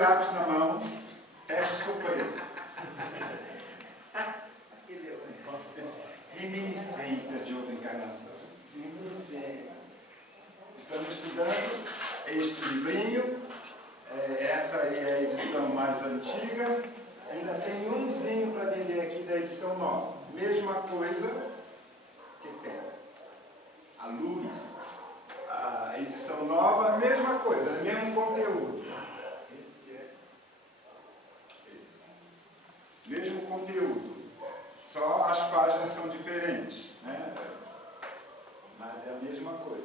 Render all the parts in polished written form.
lápis na mão, teste surpresa. Reminiscências de outra encarnação. Reminiscências. Estamos estudando este livrinho. Essa é a edição mais antiga. Ainda tem umzinho para vender aqui da edição nova. Mesma coisa que tem. A luz, a edição nova, a mesma coisa, o mesmo conteúdo. Esse. Mesmo conteúdo. Só as páginas são diferentes, né? Mas é a mesma coisa.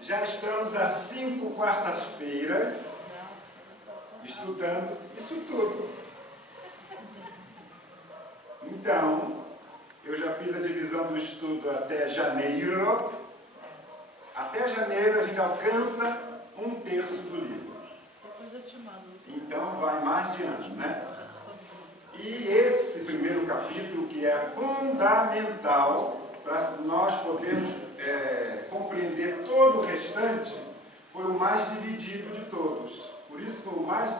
Já estamos há 5 quartas-feiras estudando isso tudo. Então, eu já fiz a divisão do estudo até janeiro. Até janeiro a gente alcança 1/3 do livro. Então vai mais de ano, né? E esse primeiro capítulo, que é fundamental para nós podermos compreender todo o restante, foi o mais dividido de todos. Por isso foi o mais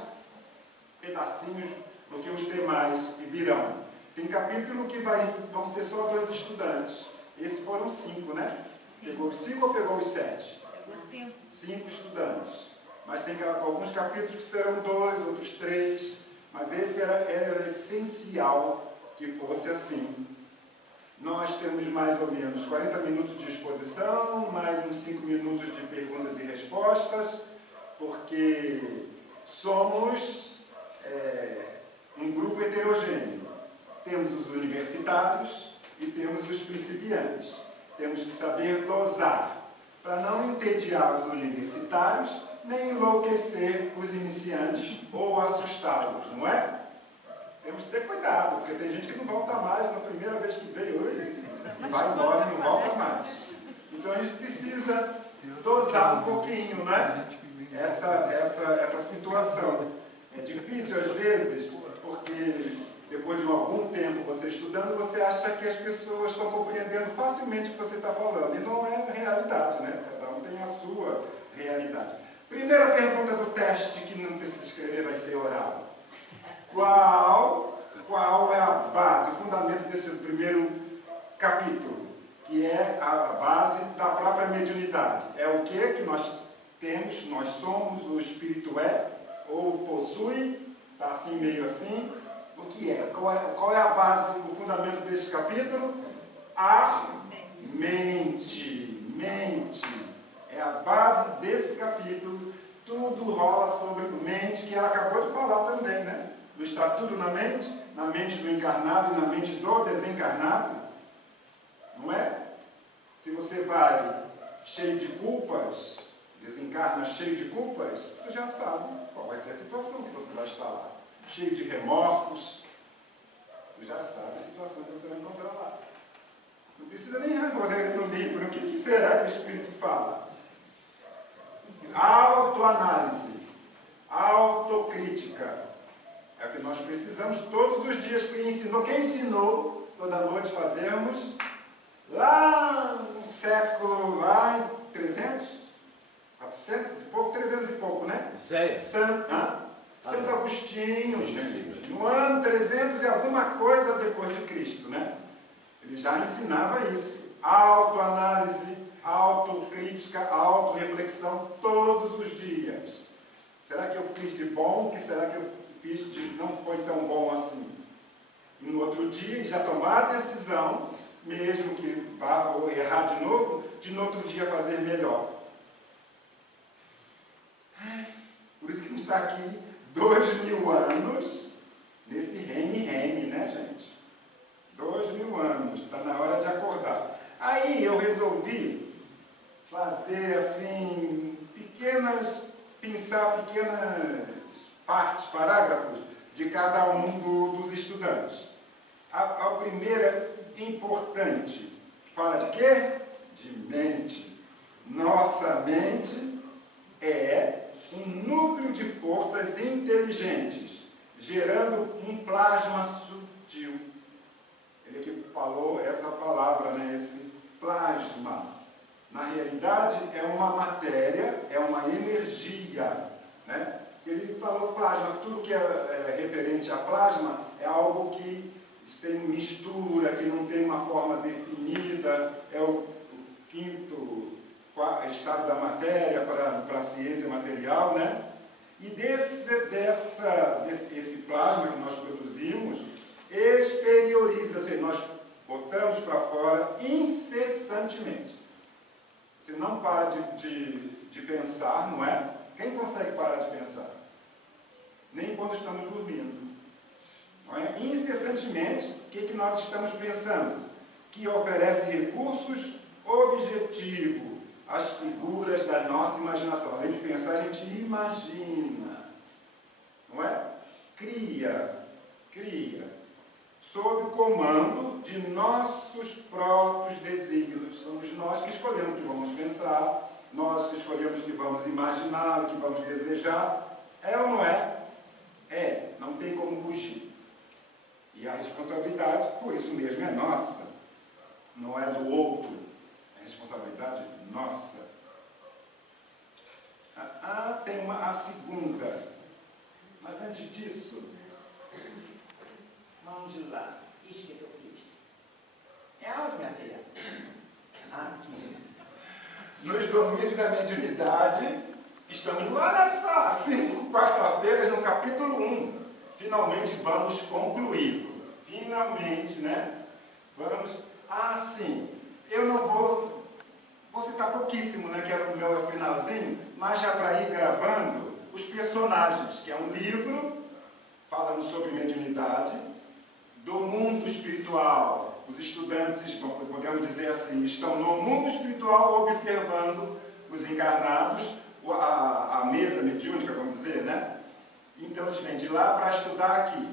pedacinhos do que os demais que virão. Tem capítulo que vão ser só 2 estudantes. Esses foram 5, né? Sim. Pegou os 5 ou pegou os 7? Pegou 5. 5 estudantes. Mas tem alguns capítulos que serão 2, outros 3. Mas esse era essencial que fosse assim. Nós temos mais ou menos 40 minutos de exposição, mais uns 5 minutos de perguntas e respostas, porque somos um grupo heterogêneo. Temos os universitários e temos os principiantes. Temos que saber dosar, para não entediar os universitários, nem enlouquecer os iniciantes ou assustá-los, não é? Temos que ter cuidado, porque tem gente que não volta mais na primeira vez que veio e vai embora e não volta mais. Então a gente precisa dosar um pouquinho, né? Essa situação. É difícil às vezes, porque depois de algum tempo você estudando, você acha que as pessoas estão compreendendo facilmente o que você está falando. E não é realidade, né? Cada um tem a sua realidade. Primeira pergunta do teste, que não precisa escrever, vai ser oral. Qual é a base, o fundamento desse primeiro capítulo, que é a base da própria mediunidade? É o que nós temos, nós somos, o espírito é, ou possui, está assim, meio assim. O que é? Qual é a base, o fundamento desse capítulo? A mente. Mente. É a base desse capítulo. Tudo rola sobre mente, que ela acabou de falar também, né? Do estatuto na mente do encarnado e na mente do desencarnado. Não é? Se você vai cheio de culpas, desencarna cheio de culpas, você já sabe qual vai ser a situação que você vai estar lá. Cheio de remorsos, você já sabe a situação que você vai encontrar lá. Não precisa nem recorrer no livro. O que será que o Espírito fala? Autoanálise, autocrítica. É o que nós precisamos todos os dias. Quem ensinou toda noite fazermos lá no século, lá em 300? 400 e pouco? 300 e pouco, né? Santo Agostinho, gente. No ano 300 e alguma coisa depois de Cristo, né? Ele já ensinava isso. Autoanálise, autocrítica, autorreflexão todos os dias. Será que eu fiz de bom? O que será que eu fiz de não foi tão bom assim? E no outro dia já tomar a decisão, mesmo que vá ou errar de novo, de no outro dia fazer melhor. Por isso que a gente está aqui 2000 anos nesse reme, né, gente? 2000 anos, está na hora de acordar. Aí eu resolvi fazer assim, pensar pequenas partes, parágrafos de cada um dos estudantes. A primeira, importante, fala de quê? De mente. Nossa mente é um núcleo de forças inteligentes, gerando um plasma sutil. Ele aqui falou essa palavra, né? Esse plasma. Na realidade, é uma matéria, é uma energia, né? Ele que é referente a plasma é algo que tem mistura, que não tem uma forma definida, é o quinto estado da matéria para a ciência material, né? E esse plasma que nós produzimos exterioriza-se, nós botamos para fora incessantemente. Você não para de pensar, não é? Quem consegue parar de pensar? Nem quando estamos dormindo. Não é? Incessantemente, o que nós estamos pensando? Que oferece recursos objetivos às figuras da nossa imaginação. Além de pensar, a gente imagina. Não é? Cria. Sob o comando de nossos próprios desígnios. Somos nós que escolhemos o que vamos pensar, nós que escolhemos o que vamos imaginar, o que vamos desejar. É ou não é? É, não tem como fugir. E a responsabilidade, por isso mesmo, é nossa. Não é do outro. É responsabilidade nossa. Tem a segunda. Mas antes disso, vamos lá. Isso que eu fiz. É onde, minha filha? Aqui. Nos domínios da mediunidade, estamos lá nessa 5 quarta-feiras no capítulo 1. Finalmente vamos concluir. Finalmente, né? Vamos. Sim. Eu não vou citar pouquíssimo, né? Que era o meu finalzinho, mas já para ir gravando os personagens, que é um livro falando sobre mediunidade, do mundo espiritual. Os estudantes, podemos dizer assim, estão no mundo espiritual observando os encarnados, a mesa mediúnica, vamos dizer, né? Então eles vêm de lá para estudar aqui.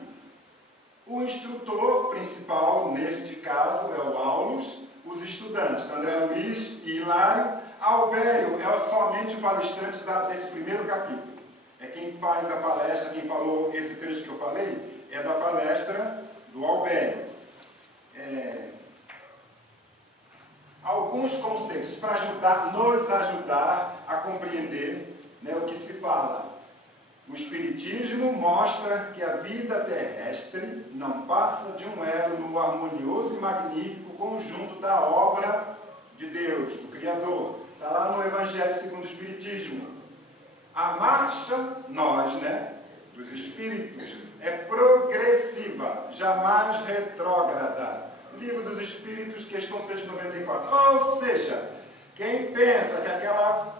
O instrutor principal, neste caso, é o Aulus, os estudantes, André Luiz e Hilário. Albério é somente o palestrante desse primeiro capítulo. É quem faz a palestra, quem falou esse trecho que eu falei, é da palestra do Albério. Alguns conceitos para nos ajudar a compreender, né, o que se fala. O Espiritismo mostra que a vida terrestre não passa de um elo no harmonioso e magnífico conjunto da obra de Deus, do Criador. Está lá no Evangelho segundo o Espiritismo. A marcha, né, dos espíritos, é progressiva, jamais retrógrada. Livro dos Espíritos, questão 194. Ou seja, quem pensa que aquela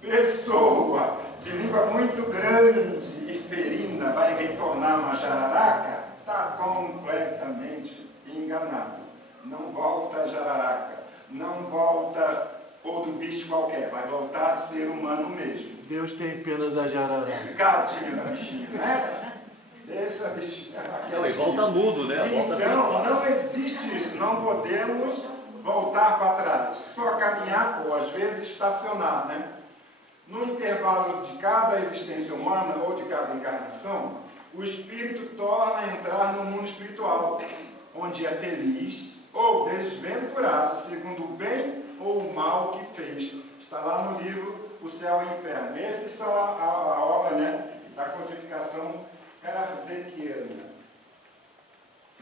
pessoa de língua muito grande e ferina vai retornar uma jararaca, está completamente enganado. Não volta a jararaca, não volta outro bicho qualquer, vai voltar a ser humano mesmo. Deus tem pena da jararaca. Tadinha da bichinha, né? Deixa a bichinha. Não, e volta mudo, né? Então, não existe isso, não podemos voltar para trás, só caminhar ou às vezes estacionar, né? No intervalo de cada existência humana ou de cada encarnação, o espírito torna a entrar no mundo espiritual, onde é feliz ou desventurado, segundo o bem ou o mal que fez. Está lá no livro O Céu e o Inferno. Esses são a obra, né, da codificação kardeciana.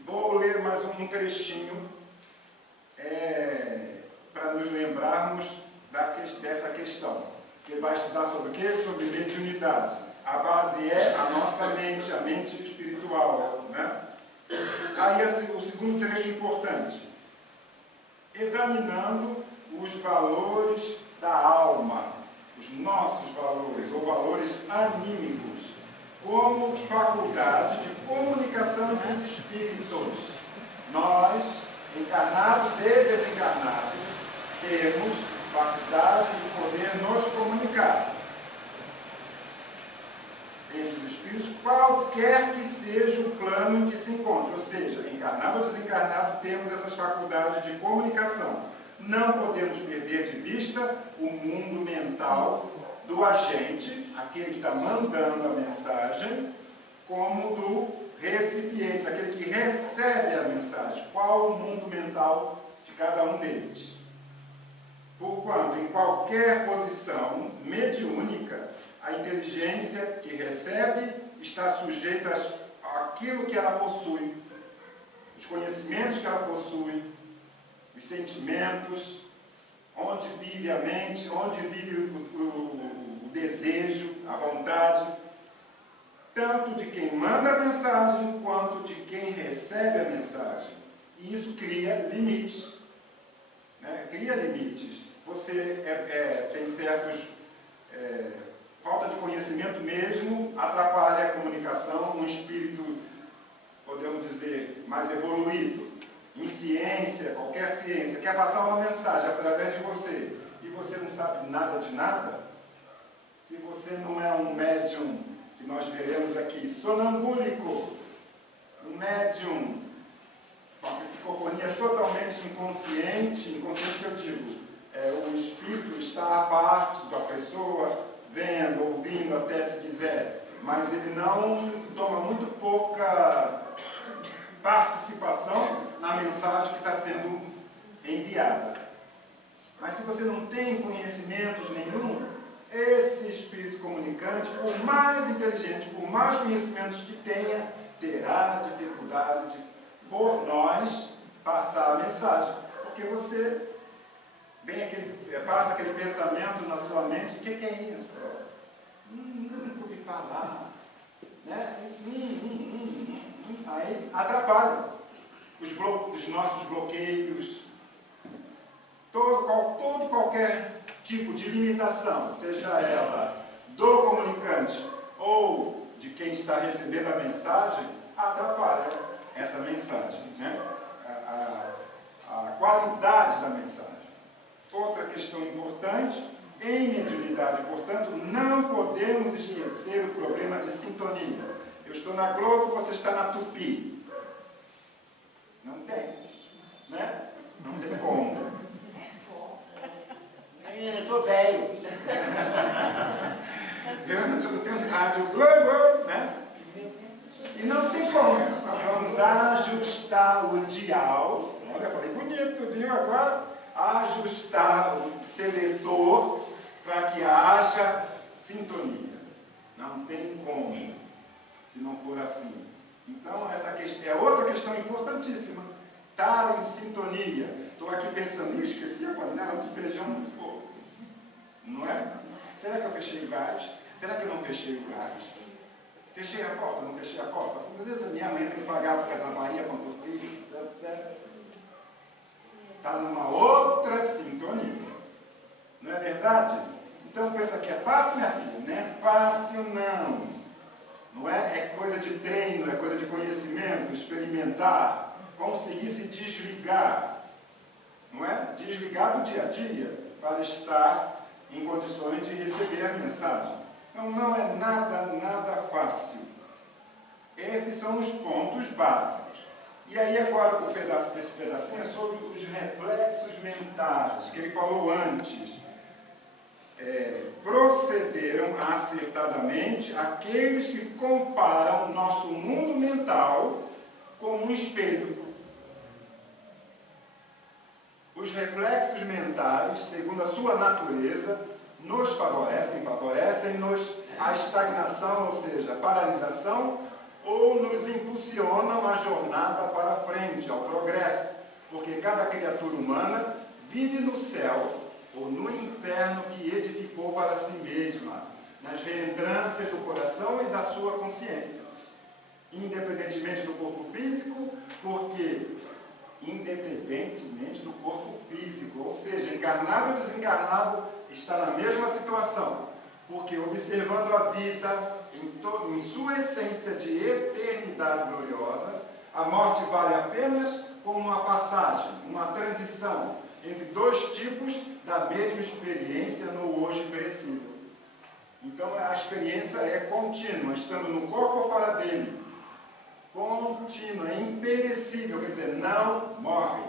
Vou ler mais um trechinho para nos lembrarmos dessa questão. Que vai estudar sobre o quê? Sobre mediunidade. A base é a nossa mente, a mente espiritual, né? Aí o segundo trecho importante. Examinando os valores da alma, os nossos valores, ou valores anímicos, como faculdades de comunicação dos espíritos. Nós, encarnados e desencarnados, temos faculdade de poder nos comunicar entre os espíritos, qualquer que seja o plano em que se encontra. Ou seja, encarnado ou desencarnado, temos essas faculdades de comunicação. Não podemos perder de vista o mundo mental do agente, aquele que está mandando a mensagem, como do recipiente, aquele que recebe a mensagem. Qual o mundo mental de cada um deles? Porquanto, em qualquer posição mediúnica, a inteligência que recebe está sujeita àquilo que ela possui, os conhecimentos que ela possui, os sentimentos, onde vive a mente, onde vive o desejo, a vontade, tanto de quem manda a mensagem, quanto de quem recebe a mensagem. E isso cria limites. Né? Cria limites. Você tem certos... falta de conhecimento mesmo atrapalha a comunicação. Um espírito, podemos dizer, mais evoluído, em ciência, qualquer ciência, quer passar uma mensagem através de você, e você não sabe nada de nada, se você não é um médium, que nós veremos aqui, sonambúlico, um médium com a psicofonia totalmente inconsciente que eu digo, o espírito está à parte da pessoa, vendo, ouvindo, até se quiser, mas ele não toma muito pouca participação na mensagem que está sendo enviada. Mas se você não tem conhecimentos nenhum, esse espírito comunicante, por mais inteligente, por mais conhecimentos que tenha, terá dificuldade de, por nós, passar a mensagem. Porque você passa aquele pensamento na sua mente, o que é isso? Nunca ouvi falar. Né? Aí atrapalha os nossos bloqueios, qualquer tipo de limitação, seja ela do comunicante ou de quem está recebendo a mensagem, atrapalha essa mensagem, né? A qualidade da mensagem. Outra questão importante, em mediunidade, portanto, não podemos esquecer o problema de sintonia. Eu estou na Globo, você está na Tupi. Não tem, né? Não tem como. Eu sou velho. Eu tenho rádio Globo, né? E não tem como. Vamos ajustar o dial. Olha, falei bonito, viu? Agora, ajustar o seletor para que haja sintonia. Não tem como, se não for assim. Então, essa questão é outra questão importantíssima. Estar em sintonia. Estou aqui pensando, eu esqueci a panela de feijão no fogo. Não é? Será que eu fechei o gás? Será que eu não fechei o gás? Fechei a porta, não fechei a porta? Às vezes a minha mãe tem que pagar para César Bahia, para os filhos, etc. Está numa outra sintonia. Não é verdade? Então pensa que é fácil, minha filha? Não é fácil, não. Não é? É coisa de treino, é coisa de conhecimento, experimentar, conseguir se desligar. Não é? Desligar do dia a dia para estar em condições de receber a mensagem. Então não é nada fácil. Esses são os pontos básicos. E aí agora esse pedacinho é sobre os reflexos mentais, que ele falou antes. Procederam acertadamente aqueles que comparam o nosso mundo mental como um espelho. Os reflexos mentais, segundo a sua natureza, nos favorecem-nos a estagnação, ou seja, a paralisação, ou nos impulsionam a jornada para frente, ao progresso, porque cada criatura humana vive no céu ou no inferno que edificou para si mesma, nas reentrâncias do coração e da sua consciência, independentemente do corpo físico, porque independentemente do corpo físico, ou seja, encarnado ou desencarnado, está na mesma situação, porque observando a vida em sua essência de eternidade gloriosa, a morte vale apenas como uma passagem, uma transição entre dois tipos da mesma experiência no hoje perecível. Então a experiência é contínua, estando no corpo ou fora dele. Contínua, é imperecível, quer dizer, não morre.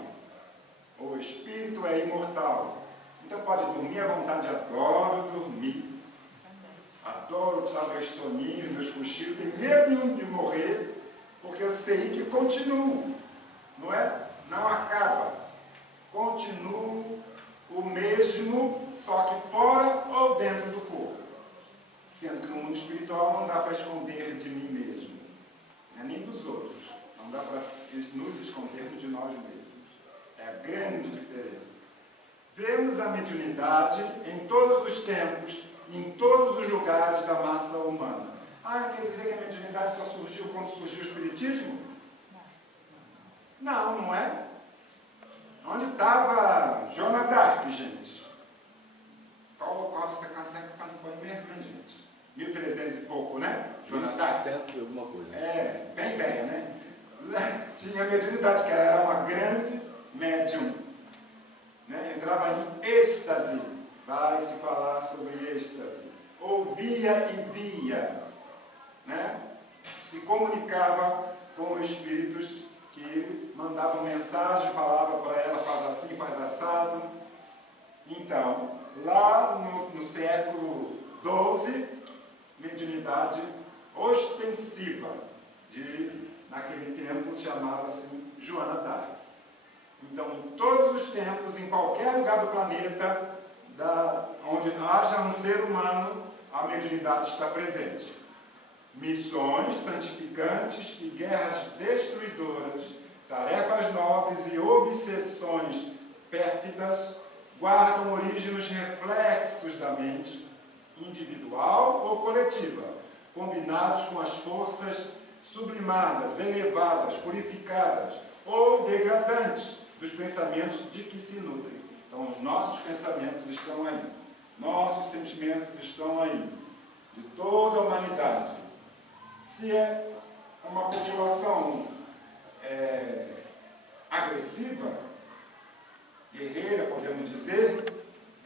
O espírito é imortal. Então pode dormir à vontade, adoro dormir. Adoro, sabe, meus soninhos, meus cochilos, tenho medo nenhum de morrer, porque eu sei que continuo, não é? Não acaba. Continuo o mesmo, só que fora ou dentro do corpo. Sendo espiritual não dá para esconder de mim mesmo, nem dos outros. Não dá para nos escondermos de nós mesmos. É a grande diferença. Vemos a mediunidade em todos os tempos e em todos os lugares da massa humana. Quer dizer que a mediunidade só surgiu quando surgiu o Espiritismo? Não, não é? Onde estava Joana d'Arc, gente? Paulo Costa Casaca para não pôr mesmo, gente? 1300 e pouco, né? Joana d'Arc? 100 e alguma coisa. Bem velha, né? Tinha mediunidade, que ela era uma grande médium. Né? Entrava em êxtase. Vai se falar sobre êxtase. Ouvia e via. Né? Se comunicava com espíritos que mandavam mensagem, falava para ela, faz assim, faz assado. Então, lá no século XII, mediunidade ostensiva, naquele tempo chamava-se Joana d'Arc. Então, em todos os tempos, em qualquer lugar do planeta, onde haja um ser humano, a mediunidade está presente. Missões santificantes e guerras destruidoras, tarefas nobres e obsessões pérfidas guardam origem nos reflexos da mente, individual ou coletiva, combinados com as forças sublimadas, elevadas, purificadas ou degradantes dos pensamentos de que se nutrem. Então, os nossos pensamentos estão aí, nossos sentimentos estão aí, de toda a humanidade. Se é uma população agressiva, guerreira, podemos dizer,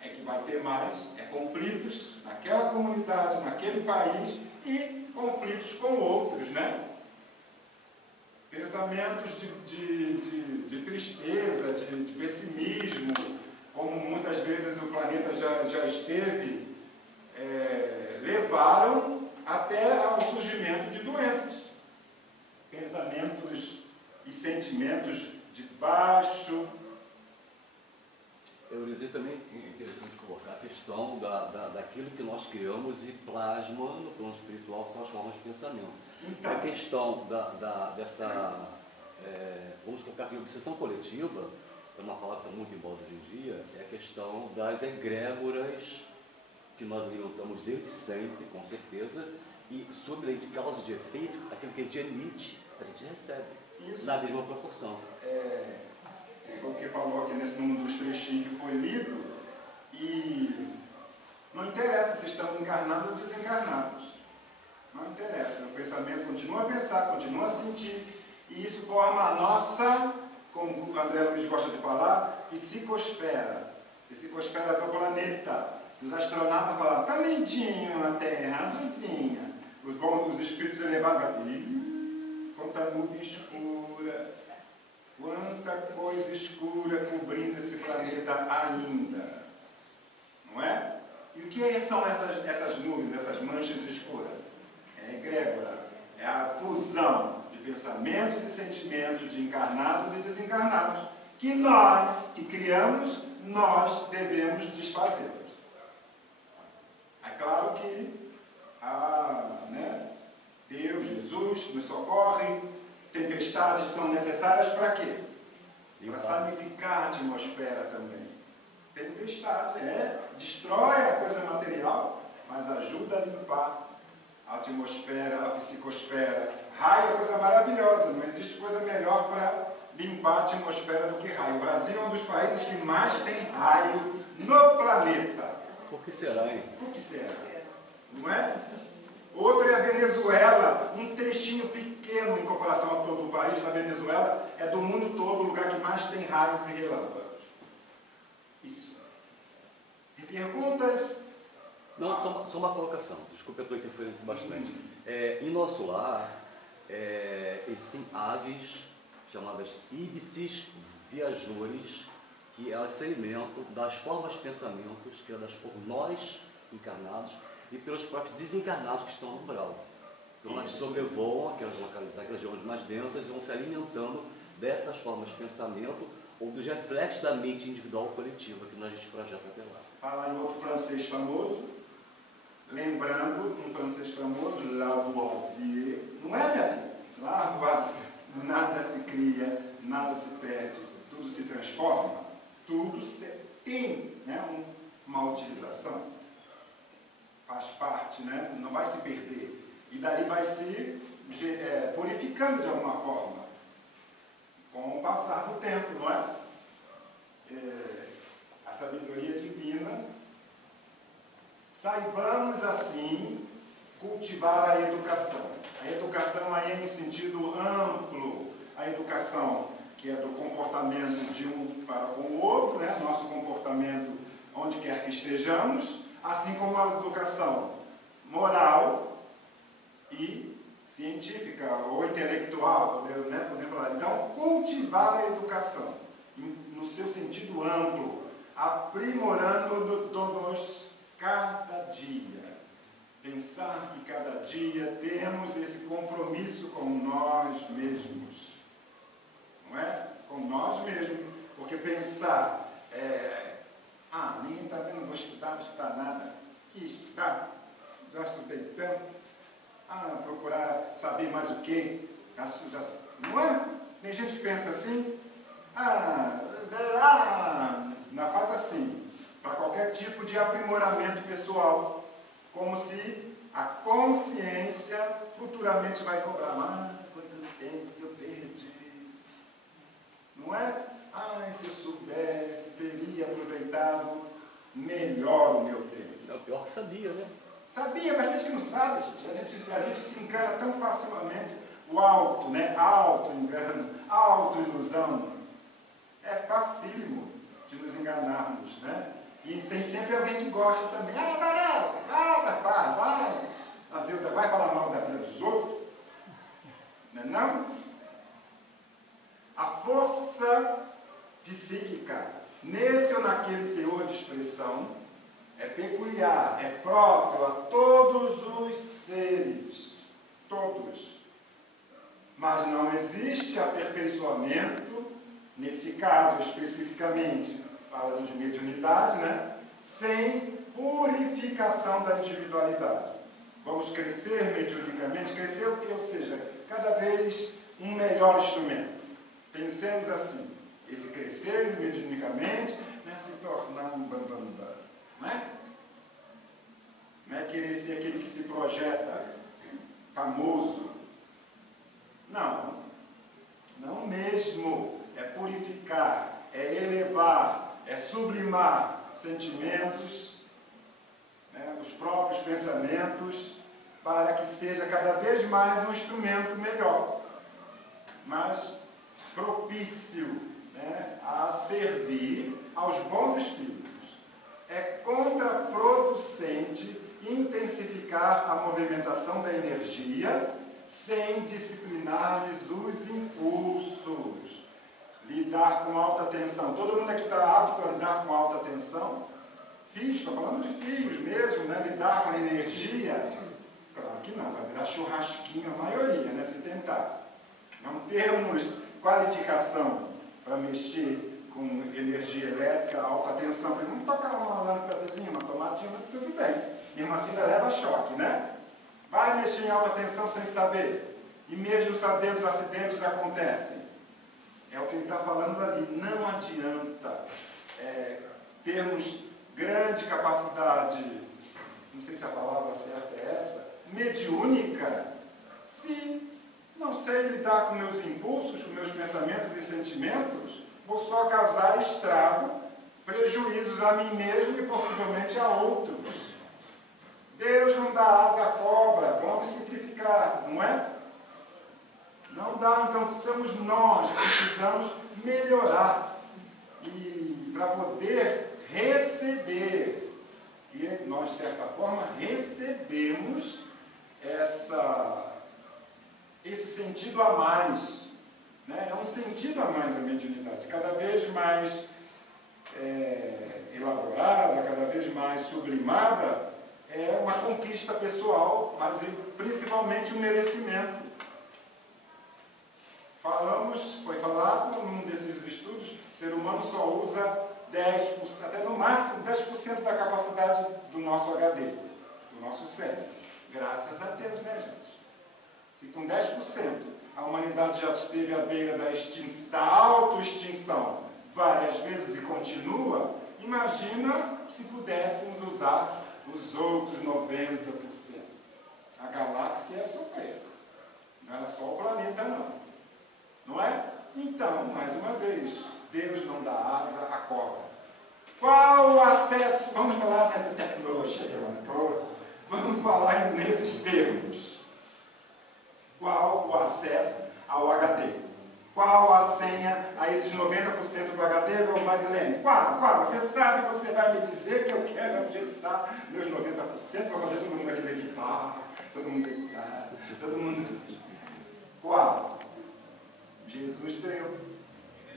é que vai ter mais conflitos naquela comunidade, naquele país e conflitos com outros, né? Pensamentos de tristeza, de pessimismo, como muitas vezes o planeta já esteve, levaram até ao surgimento de doenças. Pensamentos e sentimentos de baixo. Eurizinho, também é interessante colocar a questão daquilo que nós criamos e plasma no plano espiritual, que são as formas de pensamento. Então, a questão dessa, vamos colocar assim, obsessão coletiva, é uma palavra que está muito em moda hoje em dia, é a questão das egrégoras que nós alimentamos desde sempre, com certeza, e sob lei de causa e de efeito, aquilo que a gente emite, a gente recebe, isso na mesma proporção. Foi o que falou aqui nesse número dos trechinhos que foi lido, e não interessa se estamos encarnados ou desencarnados. Não interessa, o pensamento continua a pensar, continua a sentir, e isso forma a nossa, como o André Luiz gosta de falar, psicosfera. Psicosfera do planeta. Os astronautas falavam, tá lentinho a Terra, azulzinha. Os espíritos elevados, quanta nuvem escura, quanta coisa escura cobrindo esse planeta ainda. Não é? E o que são essas nuvens, essas manchas escuras? É egrégora, é a fusão de pensamentos e sentimentos de encarnados e desencarnados, que nós, que criamos, nós devemos desfazer. É claro que Deus, Jesus, nos socorre. Tempestades são necessárias para quê? Para sanificar a atmosfera também. Tempestade, destrói a coisa material, mas ajuda a limpar a atmosfera, a psicosfera. Raio é coisa maravilhosa, não existe coisa melhor para limpar a atmosfera do que raio. O Brasil é um dos países que mais tem raio no planeta. Por que será, hein? Por que será? Não é? Outro é a Venezuela, um trechinho pequeno em comparação a todo o país. Na Venezuela é do mundo todo o lugar que mais tem raios e relâmpagos. Isso. E perguntas? Não, só uma colocação. Desculpa, eu estou interferindo bastante. Em nosso lar, existem aves chamadas íbices viajores, que elas se alimentam das formas de pensamentos criadas por nós, encarnados, e pelos próprios desencarnados que estão no umbral. Então elas sobrevoam aquelas localidades, aquelas regiões mais densas, e vão se alimentando dessas formas de pensamento ou dos reflexos da mente individual ou coletiva que nós projeta até lá. Falar em outro francês famoso, lembrando um francês famoso, Lavoisier, não é, minha filha? Lavoisier, nada se cria, nada se perde, tudo se transforma, tudo tem, né, uma utilização, faz parte, né, não vai se perder, e daí vai se purificando de alguma forma, com o passar do tempo, não é? A sabedoria divina. Saibamos, assim, cultivar a educação. A educação aí é em sentido amplo, a educação que é do comportamento de um para com o outro, né? Nosso comportamento onde quer que estejamos, assim como a educação moral e científica ou intelectual, podemos falar. Então, cultivar a educação no seu sentido amplo, aprimorando-nos cada dia. Pensar que cada dia temos esse compromisso com nós mesmos. Não é? Com nós mesmos. Porque pensar, ninguém está vendo, não vou estudar, não estudar nada. Que estudar? Já estudei tanto. Procurar saber mais o quê? Não é? Tem gente que pensa assim. Faz assim, para qualquer tipo de aprimoramento pessoal, como se a consciência futuramente vai cobrar mais quanto tempo que eu perdi. Não é? Se eu soubesse, teria aproveitado melhor o meu tempo. É o pior que sabia, né? Sabia, mas a gente não sabe, gente. A gente se engana tão facilmente. O auto, né? Auto-engano, auto-ilusão. É facílimo de nos enganarmos, né? E tem sempre alguém que gosta também. Vai falar mal da vida dos outros? Não é não? A força psíquica, nesse ou naquele teor de expressão, é peculiar, é próprio a todos os seres. Todos. Mas não existe aperfeiçoamento, nesse caso especificamente, falando de mediunidade, né? Sem purificação da individualidade. Vamos crescer mediunicamente, crescer, ou seja, cada vez um melhor instrumento. Pensemos assim, esse crescer mediunicamente não é se tornar um bambambam, não é? Não é querer ser aquele que se projeta famoso. Não, não mesmo. É purificar, é elevar, é sublimar sentimentos, né, os próprios pensamentos, para que seja cada vez mais um instrumento melhor, mais propício, né, a servir aos bons espíritos. É contraproducente intensificar a movimentação da energia sem disciplinar-lhes os impulsos. Lidar com alta tensão. Todo mundo aqui está apto a lidar com alta tensão? Fios, estou falando de fios mesmo, né? Lidar com energia? Claro que não, vai virar churrasquinho a maioria, né? Se tentar. Não temos qualificação para mexer com energia elétrica, alta tensão. Vamos tocar uma lâmpadazinha, uma tomatinha, tudo bem. Mesmo assim ainda leva choque, né? Vai mexer em alta tensão sem saber. E mesmo sabendo, os acidentes acontecem. É o que ele está falando ali. Não adianta termos grande capacidade, não sei se a palavra certa é essa, mediúnica, se não sei lidar com meus impulsos, com meus pensamentos e sentimentos, vou só causar estrago, prejuízos a mim mesmo e possivelmente a outros. Deus não dá asa à cobra, vamos simplificar, não é? Não dá, então somos nós que precisamos melhorar e para poder receber, e nós de certa forma recebemos esse sentido a mais, né? É um sentido a mais a mediunidade, cada vez mais elaborada, cada vez mais sublimada, é uma conquista pessoal, mas principalmente um merecimento. Foi falado num desses estudos, o ser humano só usa 10%, até no máximo 10% da capacidade do nosso HD, do no nosso cérebro. Graças a Deus, né, gente? Se com 10% a humanidade já esteve à beira da autoextinção várias vezes e continua, imagina se pudéssemos usar os outros 90%. A galáxia é surpresa. Não era só o planeta, não. Não é? Então, mais uma vez, Deus não dá asa à cobra. Qual o acesso? Vamos falar de tecnologia, vamos falar nesses termos. Qual o acesso ao HD? Qual a senha a esses 90% do HD, Marilene? Qual? Você sabe, você vai me dizer que eu quero acessar meus 90%, vai fazer todo mundo aqui levitar, todo mundo deitar, todo mundo... Qual? Jesus deu.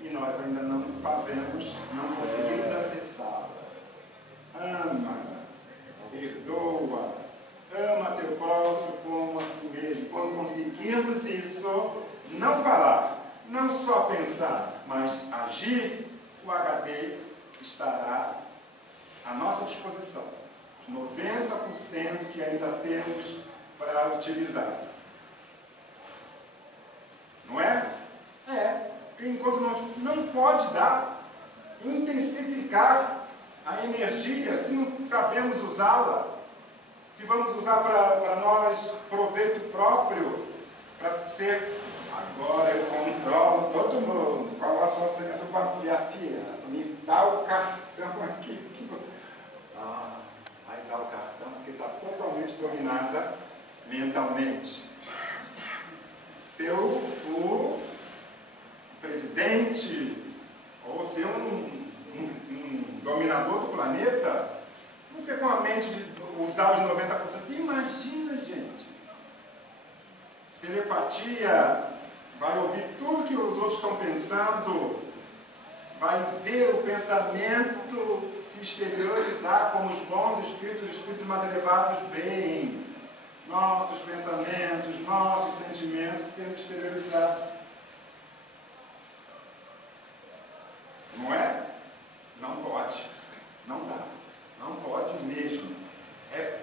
E nós ainda não fazemos, não conseguimos acessá-la. Ama, perdoa, ama teu próximo como a si mesmo. Quando conseguirmos isso, não falar, não só pensar, mas agir, o HD estará à nossa disposição. Os 90% que ainda temos para utilizar. Não é? É. Enquanto não pode dar, intensificar a energia se não sabemos usá-la. Se vamos usar para nós proveito próprio, para ser, agora eu controlo todo mundo, qual a sua senha do banco? Minha filha, me dá o cartão aqui. Vai dar o cartão, porque está totalmente dominada mentalmente. O presidente, ou ser um dominador do planeta, você com a mente de usar os 90%, imagina, gente, telepatia, vai ouvir tudo que os outros estão pensando, vai ver o pensamento se exteriorizar como os bons espíritos, os espíritos mais elevados veem nossos pensamentos, nossos sentimentos sendo exteriorizados. Não é? Não pode. Não dá. Não pode mesmo. É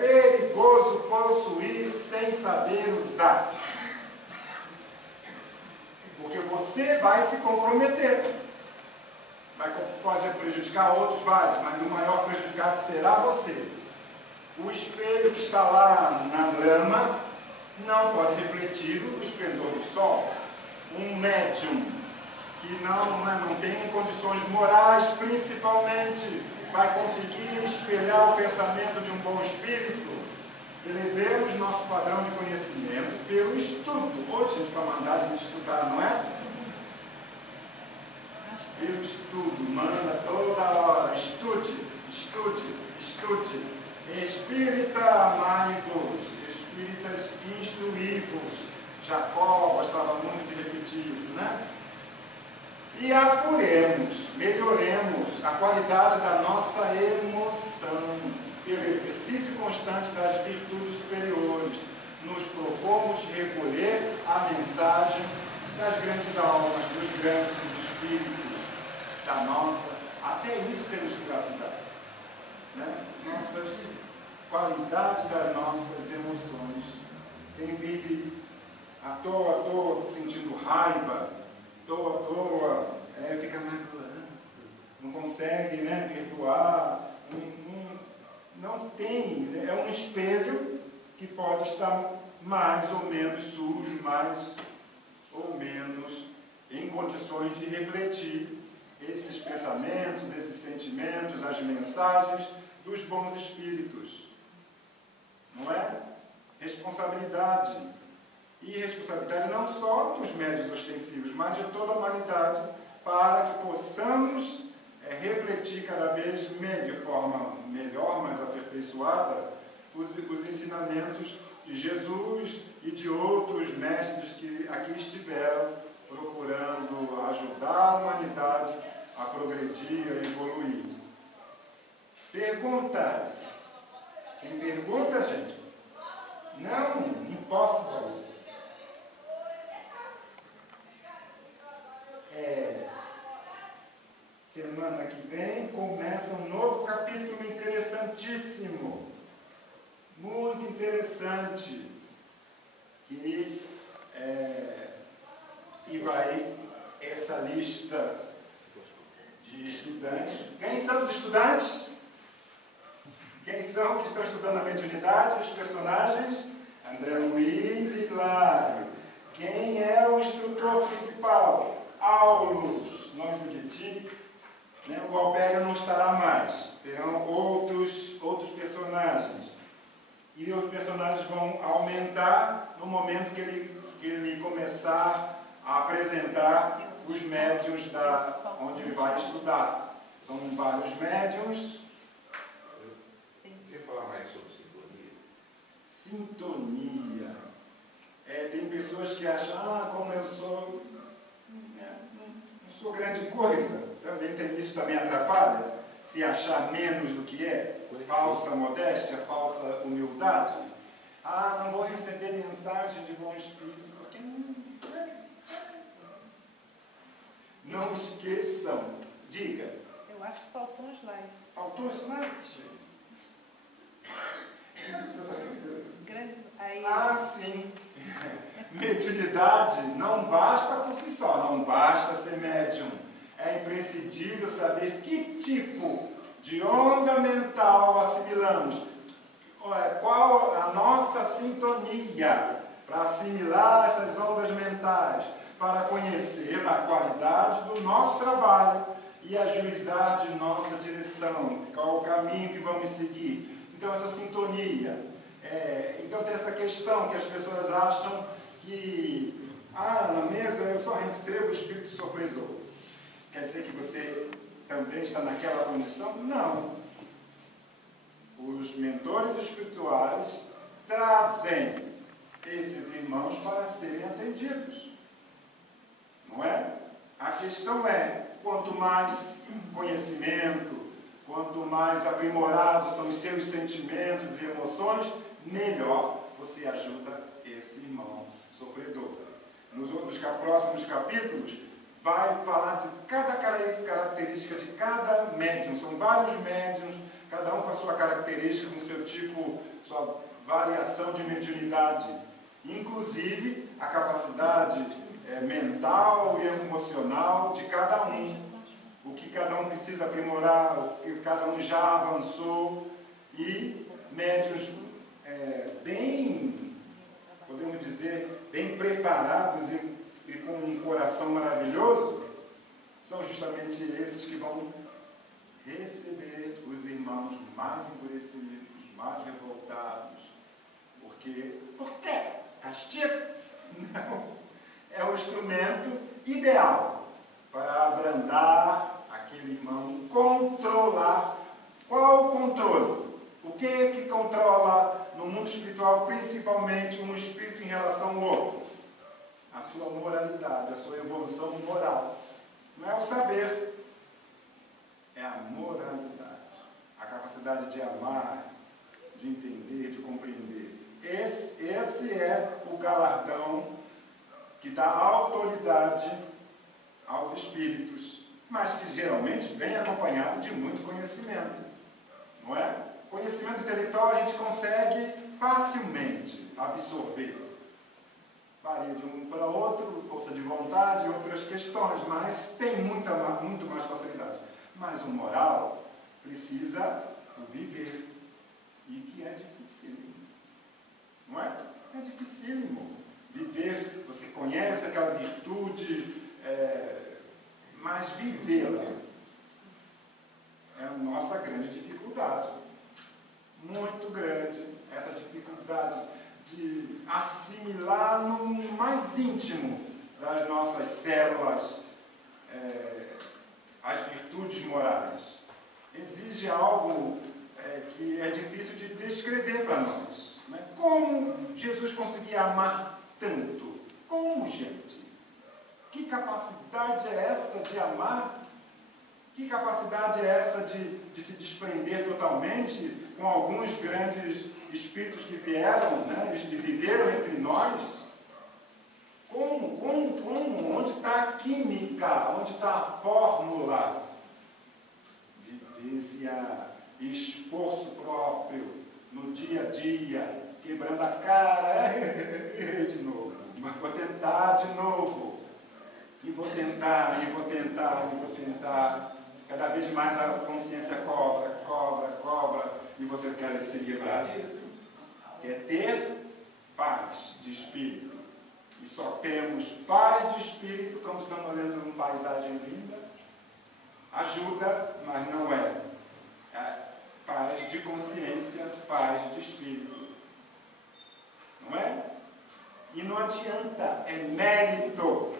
perigoso possuir sem saber usar. Porque você vai se comprometer. Pode prejudicar outros, vai, mas o maior prejudicado será você. O espelho que está lá na lama não pode refletir o esplendor do sol. Um médium que não tem condições morais, principalmente, vai conseguir espelhar o pensamento de um bom espírito. Elevemos nosso padrão de conhecimento pelo estudo. Hoje, gente, para mandar a gente estudar, não é? Pelo estudo, manda toda hora. Estude, estude, estude. Espírita, amai-vos. Espíritas, instruí-vos. Jacó gostava muito de repetir isso, né? E apuremos, melhoremos a qualidade da nossa emoção pelo exercício constante das virtudes superiores. Nos propomos recolher a mensagem das grandes almas, dos grandes espíritos, da nossa, até isso temos que lapidar, né? Qualidade das nossas emoções. Quem vive à toa, sentindo raiva, à toa, fica magoando, não consegue, né, perdoar, não tem, é um espelho que pode estar mais ou menos sujo, mais ou menos em condições de refletir esses pensamentos, esses sentimentos, as mensagens dos bons espíritos. Não é? Responsabilidade. E responsabilidade não só dos médios ostensivos, mas de toda a humanidade, para que possamos refletir cada vez de forma melhor, mais aperfeiçoada, os ensinamentos de Jesus e de outros mestres que aqui estiveram procurando ajudar a humanidade a progredir, a evoluir. Perguntas. Sem pergunta, gente? Não posso. Semana que vem começa um novo capítulo interessantíssimo. interessante que vai essa lista de estudantes. Quem são os estudantes? Quem são que estão estudando a mediunidade? Os personagens? André Luiz e Hilário. Quem é o instrutor principal? Aulus, nome do Diti. O Albério não estará mais. Terão outros personagens. E os personagens vão aumentar no momento que ele começar a apresentar os médiuns onde ele vai estudar. São vários médiuns. Eu queria falar mais sobre sintonia. Sintonia. Tem pessoas que acham, como eu sou, não sou grande coisa. Isso também atrapalha. Se achar menos do que é. Falsa modéstia, falsa humildade. Não vou receber mensagem de bom espírito, porque não esqueçam. Diga. Eu acho que faltou um slide. Faltou um slide? Grandes aí. Sim. Mediunidade não basta por si só, não basta ser médium. É imprescindível saber que tipo de onda mental assimilamos. Qual a nossa sintonia para assimilar essas ondas mentais, para conhecer a qualidade do nosso trabalho e ajuizar de nossa direção, qual o caminho que vamos seguir. Então, essa sintonia. Então, tem essa questão que as pessoas acham que, na mesa eu só recebo o espírito sofredor. Quer dizer que você também está naquela condição? Não. Os mentores espirituais trazem esses irmãos para serem atendidos. Não é? A questão é, quanto mais conhecimento, quanto mais aprimораdos são os seus sentimentos e emoções, melhor você ajuda esse irmão sofredor. Nos próximos capítulos, vai falar de cada característica de cada médium. São vários médiums, cada um com a sua característica, com o seu tipo, sua variação de mediunidade. Inclusive, a capacidade mental e emocional de cada um. O que cada um precisa aprimorar, o que cada um já avançou. E médiuns bem, podemos dizer, bem preparados e com um coração maravilhoso, são justamente esses que vão receber os irmãos mais endurecidos, mais revoltados. Por quê? Castigo? Não. É o instrumento ideal para abrandar aquele irmão, controlar. Qual o controle? O que é que controla no mundo espiritual, principalmente um espírito em relação ao outro? A sua moralidade, a sua evolução moral. Não é o saber, é a moralidade. A capacidade de amar, de entender, de compreender. Esse é o galardão que dá autoridade aos espíritos, mas que geralmente vem acompanhado de muito conhecimento. Não é? Conhecimento intelectual a gente consegue facilmente absorver. Varia de um para outro, força de vontade e outras questões, mas tem muito mais facilidade. Mas o moral precisa viver, e que é dificílimo. Não é? É dificílimo. Viver, você conhece aquela virtude, mas vivê-la é a nossa grande dificuldade. Muito grande essa dificuldade de assimilar no mais íntimo das nossas células as virtudes morais. Exige algo que é difícil de descrever para nós. Né? Como Jesus conseguia amar tanto? Como, gente? Que capacidade é essa de amar? Que capacidade é essa de se desprender totalmente com alguns grandes espíritos que vieram, né, e viveram entre nós? Como? Onde está a química? Onde está a fórmula? Vivência, esforço próprio, no dia a dia, quebrando a cara, errei de novo, mas vou tentar de novo. E vou tentar, e vou tentar, e vou tentar. Cada vez mais a consciência cobra, e você quer se livrar disso. Quer ter paz de espírito. E só temos paz de espírito quando estamos olhando uma paisagem linda. Ajuda, mas não é. É paz de consciência, paz de espírito. Não é? E não adianta, é mérito.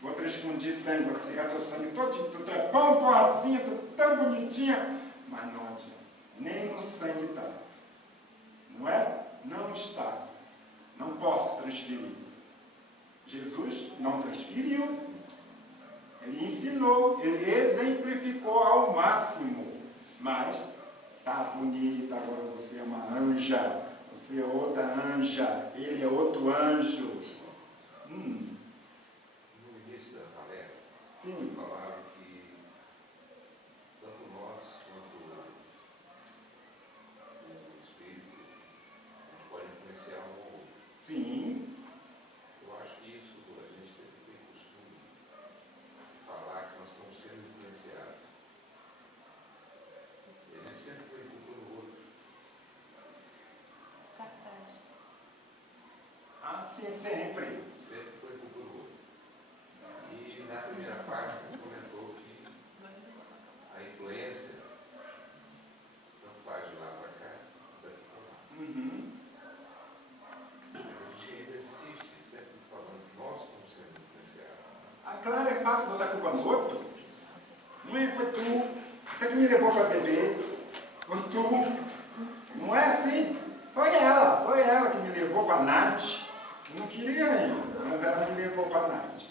Vou transfundir sangue, vou ficar seu sangue todinho, tu é tão boazinha, tu é tão bonitinha. Mas não adianta. Nem no sangue está. Não é? Não está. Não posso transferir. Jesus não transferiu. Ele ensinou, ele exemplificou ao máximo. Mas tá bonita, agora você é uma anja. Você é outra anja. Ele é outro anjo. No início da palestra, Sim. falava que tanto nós quanto o Espírito pode influenciar um ao outro. Sim. Eu acho que isso a gente sempre tem costume de falar que nós estamos sendo influenciados. E a gente sempre foi pelo outro. Cartaz. Ah, sim, sempre. Sempre foi pelo outro. E na primeira parte você comentou que a influência tanto faz de lá para cá, daqui para lá. Uhum. A gente ainda insiste sempre falando que nós estamos sendo influenciados. Ah, claro, é fácil botar a culpa no outro. Não é, foi tu. Você que me levou para beber. Foi tu. Não é assim. Foi ela que me levou para a Nath. Não queria ainda, mas ela me levou para a Nath.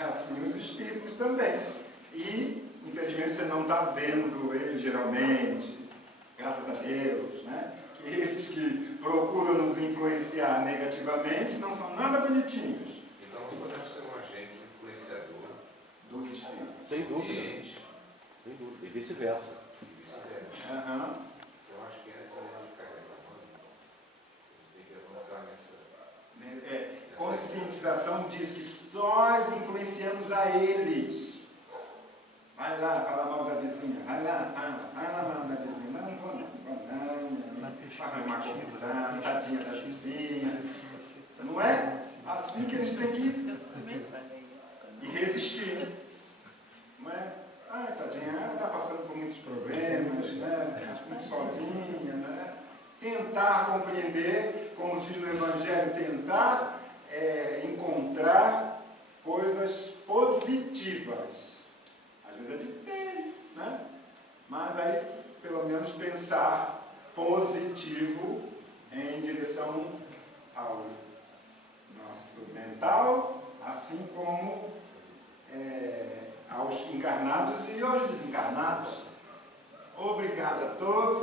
É assim os espíritos também. E, infelizmente, você não está vendo eles geralmente, graças a Deus, né? Que esses que procuram nos influenciar negativamente não são nada bonitinhos. Então nós podemos ser um agente influenciador Dos espíritos. Sem do dúvida. ambiente Sem dúvida. E vice-versa. e vice-versa. Aham. Eu acho que antes da gente ficar reclamando, a gente tem que avançar nessa. Conscientização diz que nós influenciamos a eles. Vai lá, fala mal da vizinha. Vai lá, fala mal da vizinha. Não, vou não. Vai uma confusão, tadinha da vizinha. Não é? Assim que eles têm que ir resistir. Não é? Ah, tadinha, ela está passando por muitos problemas, né? Muito sozinha, né? Tentar compreender, como diz no Evangelho, tentar encontrar coisas positivas. Às vezes é difícil, né? Mas aí, pelo menos, pensar positivo em direção ao nosso mental, assim como aos encarnados e aos desencarnados. Obrigado a todos.